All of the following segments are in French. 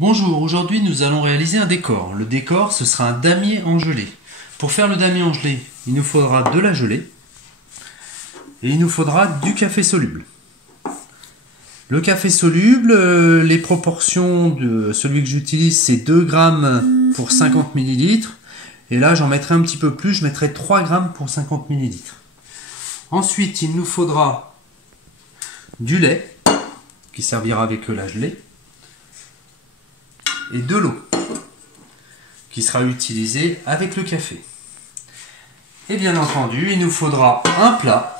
Bonjour, aujourd'hui nous allons réaliser un décor. Le décor, ce sera un damier en gelée. Pour faire le damier en gelée, il nous faudra de la gelée et il nous faudra du café soluble. Le café soluble, les proportions de celui que j'utilise, c'est 2 grammes pour 50 ml. Et là, j'en mettrai un petit peu plus, je mettrai 3 grammes pour 50 ml. Ensuite, il nous faudra du lait, qui servira avec la gelée, et de l'eau, qui sera utilisée avec le café. Et bien entendu, il nous faudra un plat,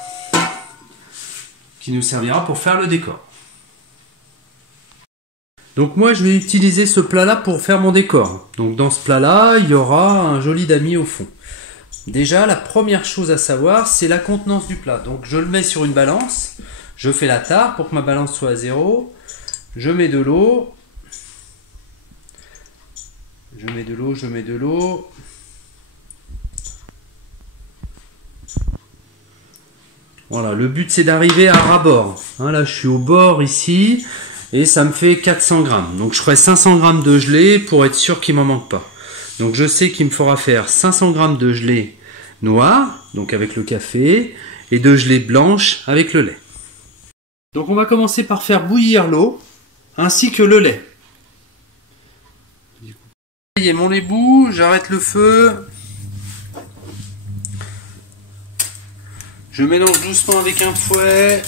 qui nous servira pour faire le décor. Donc moi je vais utiliser ce plat là pour faire mon décor. Donc dans ce plat là il y aura un joli damier au fond. Déjà la première chose à savoir c'est la contenance du plat. Donc je le mets sur une balance, je fais la tare pour que ma balance soit à 0. Je mets de l'eau. Je mets de l'eau. Voilà, le but c'est d'arriver à ras-bord. Hein, là je suis au bord ici. Et ça me fait 400 grammes. Donc je ferai 500 grammes de gelée pour être sûr qu'il ne m'en manque pas. Donc je sais qu'il me faudra faire 500 grammes de gelée noire, donc avec le café, et de gelée blanche avec le lait. Donc on va commencer par faire bouillir l'eau, ainsi que le lait. Et mon ébout, j'arrête le feu. Je mélange doucement avec un fouet.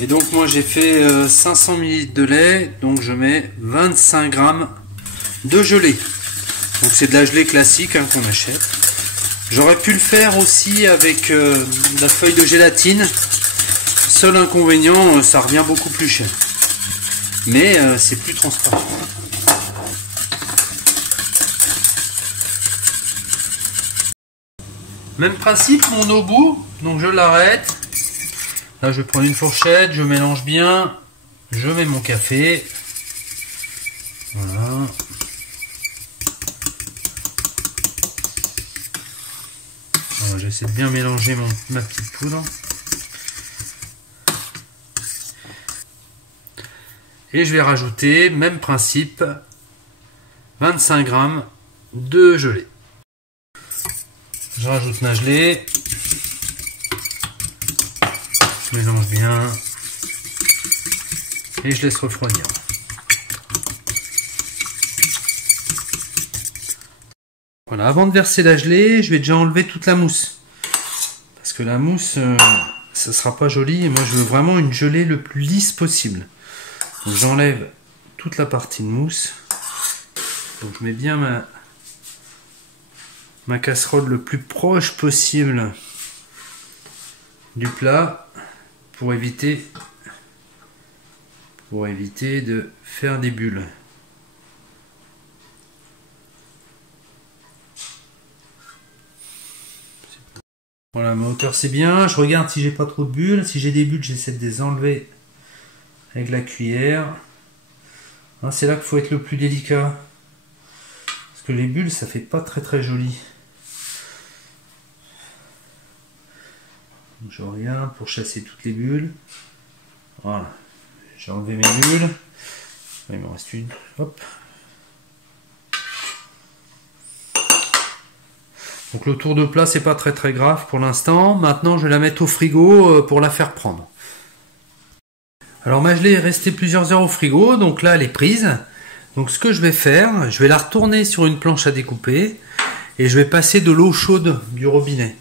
Et donc moi j'ai fait 500 ml de lait, donc je mets 25 grammes de gelée. Donc c'est de la gelée classique hein, qu'on achète. J'aurais pu le faire aussi avec de la feuille de gélatine. Seul inconvénient, ça revient beaucoup plus cher. Mais c'est plus transparent. Même principe, mon eau bout, donc je l'arrête. Là, je vais prendre une fourchette, je mélange bien, je mets mon café. Voilà. Voilà, j'essaie de bien mélanger ma petite poudre. Et je vais rajouter, même principe, 25 grammes de gelée. Je rajoute ma gelée. Je mélange bien et je laisse refroidir. Voilà, avant de verser la gelée, je vais déjà enlever toute la mousse. Parce que la mousse, ça sera pas joli et moi je veux vraiment une gelée le plus lisse possible. Donc j'enlève toute la partie de mousse. Donc je mets bien ma casserole le plus proche possible du plat. Pour éviter de faire des bulles. Voilà, ma hauteur c'est bien. Je regarde si j'ai pas trop de bulles. Si j'ai des bulles, j'essaie de les enlever avec la cuillère. Hein, c'est là qu'il faut être le plus délicat. Parce que les bulles, ça fait pas très joli. Je regarde pour chasser toutes les bulles. Voilà. J'ai enlevé mes bulles. Il me reste une. Hop. Donc le tour de plat, c'est pas très grave pour l'instant. Maintenant, je vais la mettre au frigo pour la faire prendre. Alors ma gelée est restée plusieurs heures au frigo. Donc là, elle est prise. Donc ce que je vais faire, je vais la retourner sur une planche à découper. Et je vais passer de l'eau chaude du robinet.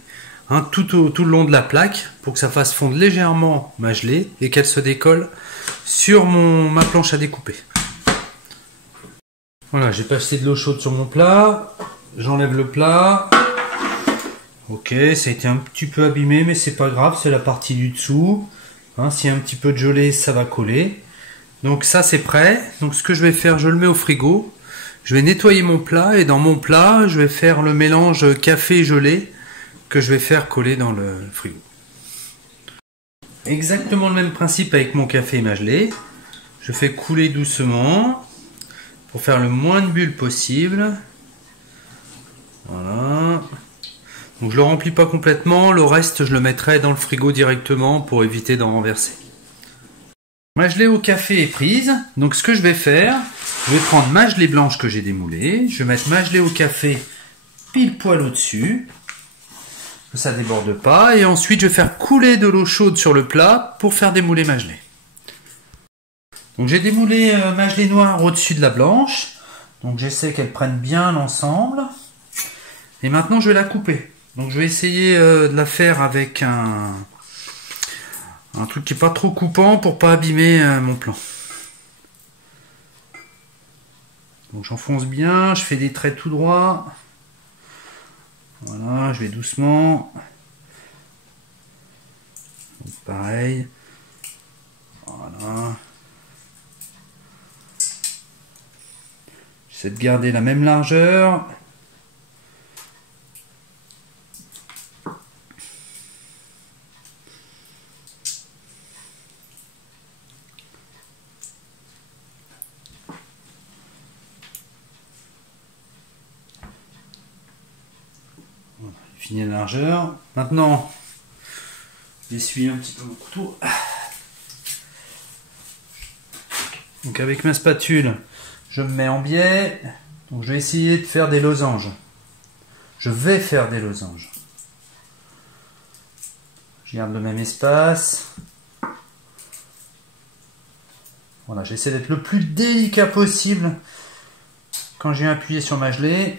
Hein, tout le long de la plaque pour que ça fasse fondre légèrement ma gelée et qu'elle se décolle sur ma planche à découper. Voilà, j'ai passé de l'eau chaude sur mon plat, j'enlève le plat. Ok, ça a été un petit peu abîmé mais c'est pas grave, c'est la partie du dessous. Hein, s'il y a un petit peu de gelée, ça va coller. Donc ça c'est prêt. Donc ce que je vais faire, je le mets au frigo. Je vais nettoyer mon plat et dans mon plat, je vais faire le mélange café gelée que je vais faire coller dans le frigo. Exactement le même principe avec mon café et ma gelée. Je fais couler doucement pour faire le moins de bulles possible. Voilà. Donc je le remplis pas complètement, le reste je le mettrai dans le frigo directement pour éviter d'en renverser. Ma gelée au café est prise, donc ce que je vais faire, Je vais prendre ma gelée blanche que j'ai démoulée. Je vais mettre ma gelée au café pile poil au-dessus. Que ça ne déborde pas. Et ensuite, je vais faire couler de l'eau chaude sur le plat pour faire démouler ma gelée. Donc j'ai démoulé ma gelée noire au-dessus de la blanche. Donc j'essaie qu'elle prenne bien l'ensemble. Et maintenant, je vais la couper. Donc je vais essayer de la faire avec un truc qui n'est pas trop coupant pour pas abîmer mon plan. Donc j'enfonce bien, je fais des traits tout droits. Voilà, je vais doucement. Donc pareil. Voilà. J'essaie de garder la même largeur. Fini la largeur. Maintenant, j'essuie un petit peu mon couteau. Donc avec ma spatule, je me mets en biais. Donc je vais essayer de faire des losanges. Je vais faire des losanges. Je garde le même espace. Voilà, j'essaie d'être le plus délicat possible quand j'ai appuyé sur ma gelée.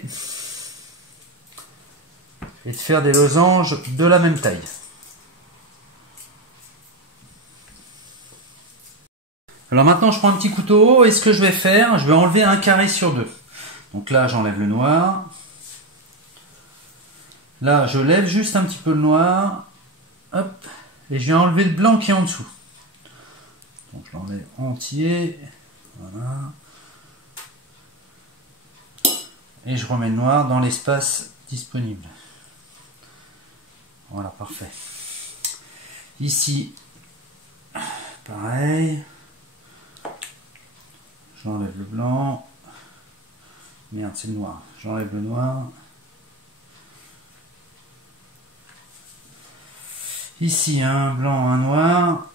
Et de faire des losanges de la même taille. Alors maintenant je prends un petit couteau et ce que je vais faire, je vais enlever un carré sur deux. Donc là j'enlève le noir. Là je lève juste un petit peu le noir. Hop. Et je viens enlever le blanc qui est en dessous. Donc je l'enlève entier. Voilà. Et je remets le noir dans l'espace disponible. Voilà, parfait. Ici, pareil. J'enlève le blanc. Merde, c'est le noir. J'enlève le noir. Ici, un blanc, un noir.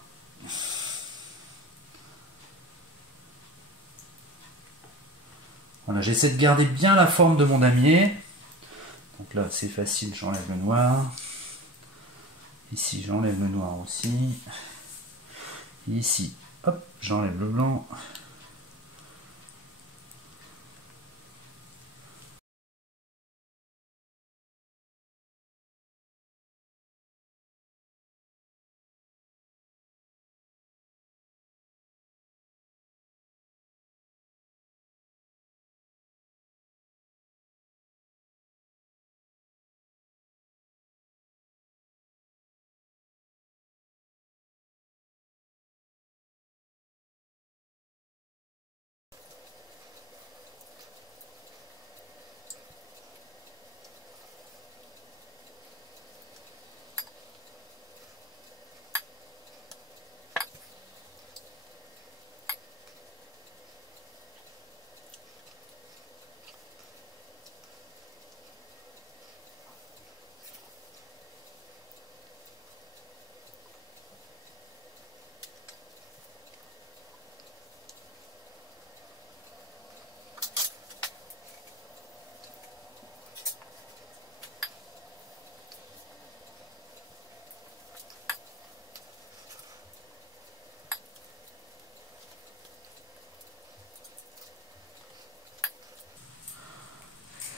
Voilà, j'essaie de garder bien la forme de mon damier. Donc là, c'est facile, j'enlève le noir. Ici, j'enlève le noir aussi. Ici, hop, j'enlève le blanc.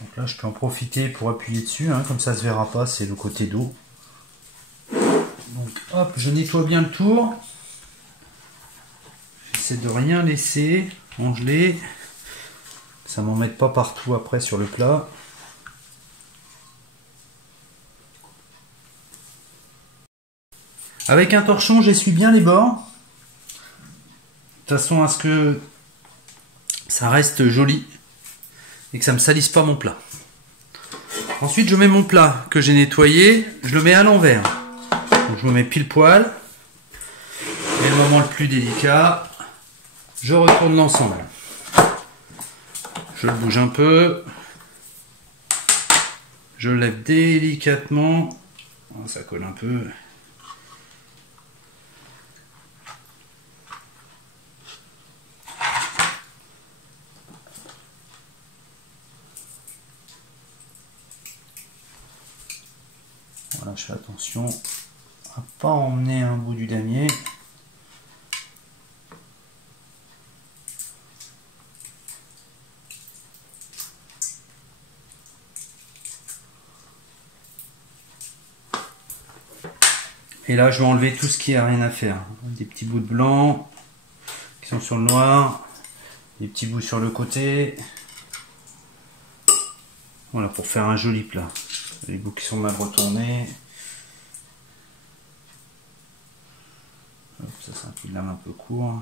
Donc là, je peux en profiter pour appuyer dessus, hein, comme ça se verra pas, c'est le côté dos. Donc hop, je nettoie bien le tour. J'essaie de rien laisser en gelée. Ça m'en mette pas partout après sur le plat. Avec un torchon, j'essuie bien les bords. De façon à ce que ça reste joli et que ça ne me salisse pas mon plat. Ensuite, je mets mon plat que j'ai nettoyé, je le mets à l'envers. Donc je me mets pile poil. Et le moment le plus délicat, je retourne l'ensemble. Je le bouge un peu. Je le lève délicatement. Ça colle un peu. Là, je fais attention à pas emmener un bout du damier. Et là, je vais enlever tout ce qui a rien à faire. Des petits bouts de blanc qui sont sur le noir, des petits bouts sur le côté. Voilà, pour faire un joli plat. Les bouts qui sont mal retournés. Hop, ça c'est un fil de lame un peu court.